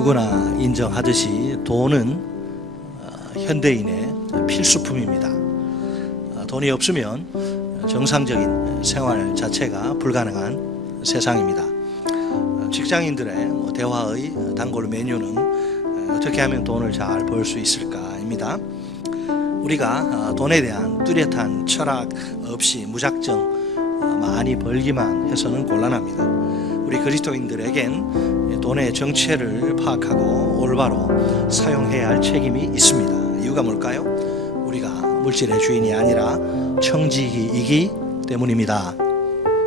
누구나 인정하듯이 돈은 현대인의 필수품입니다. 돈이 없으면 정상적인 생활 자체가 불가능한 세상입니다. 직장인들의 대화의 단골 메뉴는 어떻게 하면 돈을 잘 벌 수 있을까입니다. 우리가 돈에 대한 뚜렷한 철학 없이 무작정 많이 벌기만 해서는 곤란합니다. 우리 그리스도인들에겐 돈의 정체를 파악하고 올바로 사용해야 할 책임이 있습니다. 이유가 뭘까요? 우리가 물질의 주인이 아니라 청지기이기 때문입니다.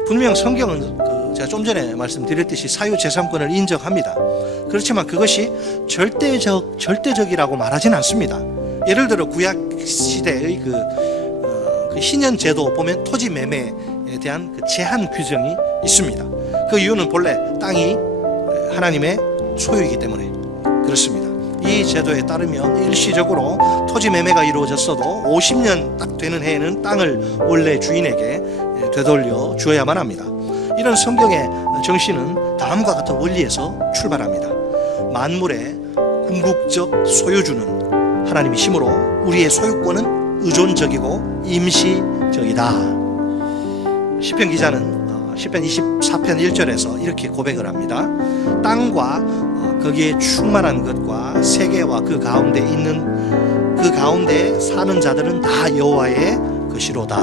분명 성경은 제가 좀 전에 말씀드렸듯이 사유재산권을 인정합니다. 그렇지만 그것이 절대적이라고 말하진 않습니다. 예를 들어 구약 시대의 그 신현 제도 보면 토지 매매에 대한 그 제한 규정이 있습니다. 그 이유는 본래 땅이 하나님의 소유이기 때문에 그렇습니다. 이 제도에 따르면 일시적으로 토지 매매가 이루어졌어도 50년 딱 되는 해에는 땅을 원래 주인에게 되돌려 주어야만 합니다. 이런 성경의 정신은 다음과 같은 원리에서 출발합니다. 만물의 궁극적 소유주는 하나님이시므로 우리의 소유권은 의존적이고 임시적이다. 시편 기자는 시편 24편 1절에서 이렇게 고백을 합니다. 땅과 거기에 충만한 것과 세계와 그 가운데 있는 그 가운데 사는 자들은 다 여호와의 것이로다.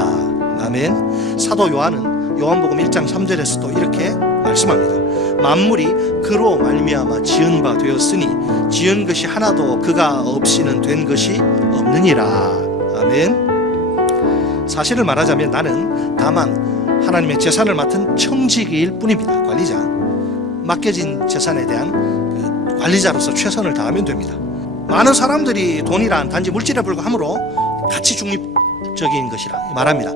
아멘. 사도 요한은 요한복음 1장 3절에서 또 이렇게 말씀합니다. 만물이 그로 말미암아 지은 바 되었으니 지은 것이 하나도 그가 없이는 된 것이 없느니라. 아멘. 사실을 말하자면 나는 다만 하나님의 재산을 맡은 청지기일 뿐입니다. 관리자. 맡겨진 재산에 대한 그 관리자로서 최선을 다하면 됩니다. 많은 사람들이 돈이란 단지 물질에 불과하므로 가치 중립적인 것이라 말합니다.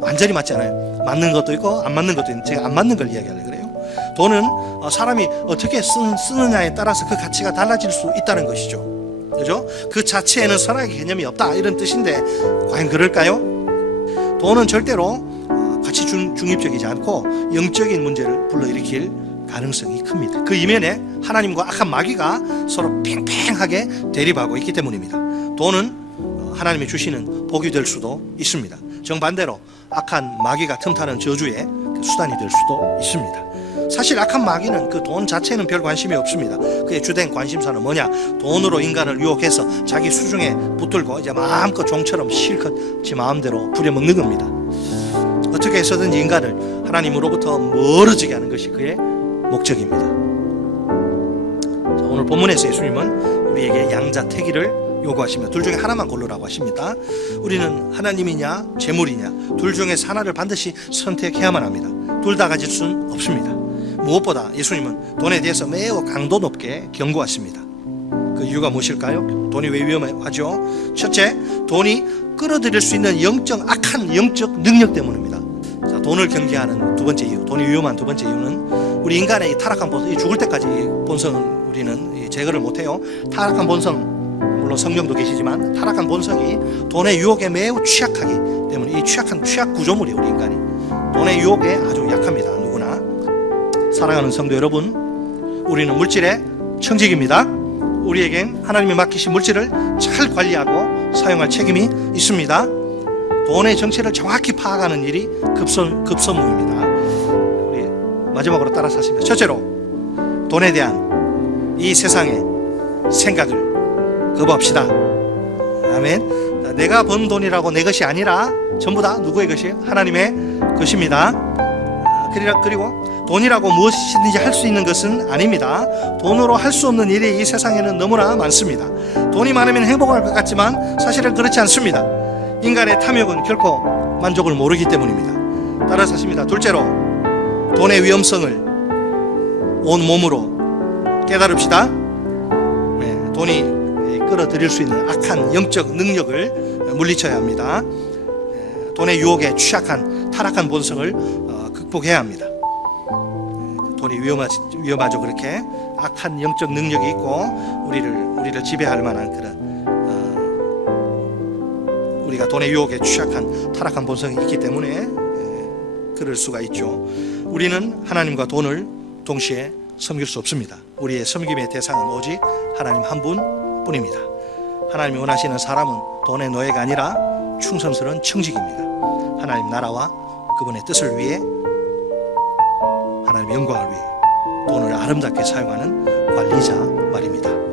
완전히 맞지 않아요. 맞는 것도 있고 안 맞는 것도 있는데 제가 안 맞는 걸 이야기하려고 그래요. 돈은 사람이 어떻게 쓰느냐에 따라서 그 가치가 달라질 수 있다는 것이죠. 그죠? 그 자체에는 선악의 개념이 없다 이런 뜻인데 과연 그럴까요? 돈은 절대로 가치 중립적이지 않고 영적인 문제를 불러일으킬 가능성이 큽니다. 그 이면에 하나님과 악한 마귀가 서로 팽팽하게 대립하고 있기 때문입니다. 돈은 하나님이 주시는 복이 될 수도 있습니다. 정반대로 악한 마귀가 틈타는 저주의 수단이 될 수도 있습니다. 사실 악한 마귀는 그 돈 자체는 별 관심이 없습니다. 그의 주된 관심사는 뭐냐? 돈으로 인간을 유혹해서 자기 수중에 붙들고 이제 마음껏 종처럼 실컷 지 마음대로 부려먹는 겁니다. 어떻게 해서든지 인간을 하나님으로부터 멀어지게 하는 것이 그의 목적입니다. 자, 오늘 본문에서 예수님은 우리에게 양자택일을 요구하십니다. 둘 중에 하나만 고르라고 하십니다. 우리는 하나님이냐 재물이냐 둘 중에서 하나를 반드시 선택해야만 합니다. 둘 다 가질 수는 없습니다. 무엇보다 예수님은 돈에 대해서 매우 강도 높게 경고하십니다. 그 이유가 무엇일까요? 돈이 왜 위험하죠? 첫째, 돈이 끌어들일 수 있는 악한 영적 능력 때문입니다. 자, 돈을 경계하는 두 번째 이유, 돈이 위험한 두 번째 이유는 우리 인간의 이 타락한 본성, 죽을 때까지 본성은 우리는 제거를 못해요. 타락한 본성, 물론 성령도 계시지만 타락한 본성이 돈의 유혹에 매우 취약하기 때문에 이 취약 구조물이 우리 인간이 돈의 유혹에 아주 약합니다. 누구나. 사랑하는 성도 여러분, 우리는 물질의 청지기입니다. 우리에겐 하나님이 맡기신 물질을 잘 관리하고 사용할 책임이 있습니다. 돈의 정체를 정확히 파악하는 일이 급선무입니다. 우리 마지막으로 따라서 하십니다. 첫째로, 돈에 대한 이 세상의 생각을 거부합시다. 아멘. 내가 번 돈이라고 내 것이 아니라 전부 다 누구의 것이에요? 하나님의 것입니다. 그리고 돈이라고 무엇이든지 할 수 있는 것은 아닙니다. 돈으로 할 수 없는 일이 이 세상에는 너무나 많습니다. 돈이 많으면 행복할 것 같지만 사실은 그렇지 않습니다. 인간의 탐욕은 결코 만족을 모르기 때문입니다. 따라서 하십니다. 둘째로, 돈의 위험성을 온 몸으로 깨달읍시다. 돈이 끌어들일 수 있는 악한 영적 능력을 물리쳐야 합니다. 돈의 유혹에 취약한 타락한 본성을 극복해야 합니다. 돈이 위험하죠. 그렇게 악한 영적 능력이 있고 우리를 지배할 만한 그런 우리가 돈의 유혹에 취약한 타락한 본성이 있기 때문에 그럴 수가 있죠. 우리는 하나님과 돈을 동시에 섬길 수 없습니다. 우리의 섬김의 대상은 오직 하나님 한 분뿐입니다. 하나님이 원하시는 사람은 돈의 노예가 아니라 충성스러운 청직입니다. 하나님 나라와 그분의 뜻을 위해, 하나님의 영광을 위해 돈을 아름답게 사용하는 관리자 말입니다.